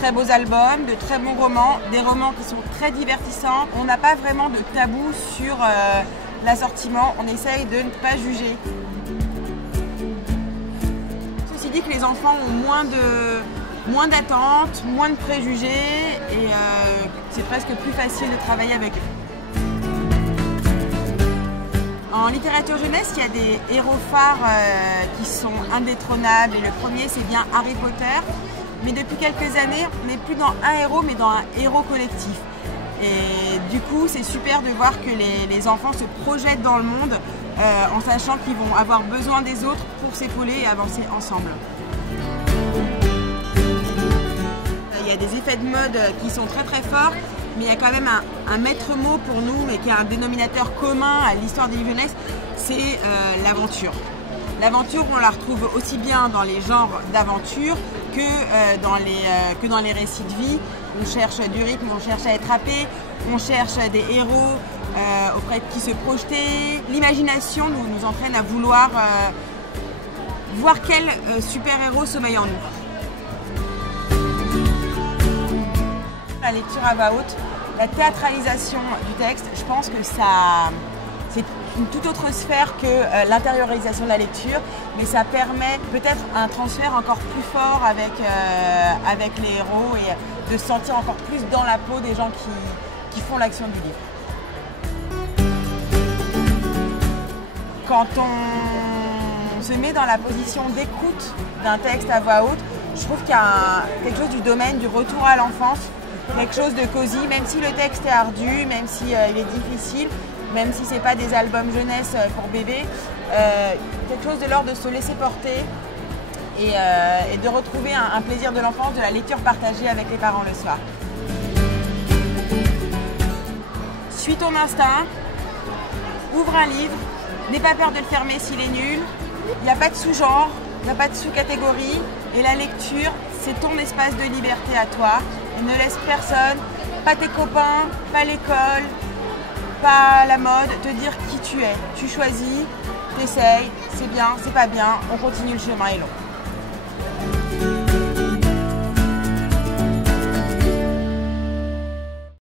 très beaux albums, de très bons romans, des romans qui sont très divertissants. On n'a pas vraiment de tabou sur l'assortiment, on essaye de ne pas juger. Ceci dit que les enfants ont moins d'attentes, moins de préjugés et c'est presque plus facile de travailler avec eux. En littérature jeunesse, il y a des héros phares qui sont indétrônables et le premier c'est bien Harry Potter. Mais depuis quelques années, on n'est plus dans un héros mais dans un héros collectif. Et du coup, c'est super de voir que les enfants se projettent dans le monde en sachant qu'ils vont avoir besoin des autres pour s'épauler et avancer ensemble. Il y a des effets de mode qui sont très très forts. Mais il y a quand même un maître mot pour nous, mais qui est un dénominateur commun à l'histoire des livres jeunesse, c'est l'aventure. L'aventure, on la retrouve aussi bien dans les genres d'aventure que dans les récits de vie. On cherche du rythme, on cherche à être happé, on cherche des héros auprès de qui se projeter. L'imagination nous entraîne à vouloir voir quel super-héros sommeille en nous. La lecture à voix haute, la théâtralisation du texte, je pense que c'est une toute autre sphère que l'intériorisation de la lecture, mais ça permet peut-être un transfert encore plus fort avec les héros et de se sentir encore plus dans la peau des gens qui font l'action du livre. Quand on se met dans la position d'écoute d'un texte à voix haute, je trouve qu'il y a quelque chose du domaine du retour à l'enfance, quelque chose de cosy, même si le texte est ardu, même si il est difficile, même si ce n'est pas des albums jeunesse pour bébés, quelque chose de l'ordre de se laisser porter et de retrouver un plaisir de l'enfance, de la lecture partagée avec les parents le soir. Suis ton instinct, ouvre un livre, n'aie pas peur de le fermer s'il est nul, il n'y a pas de sous-genre, il n'y a pas de sous-catégorie et la lecture, c'est ton espace de liberté à toi. Et ne laisse personne, pas tes copains, pas l'école, pas la mode, te dire qui tu es. Tu choisis, t'essayes, c'est bien, c'est pas bien, on continue, le chemin est long.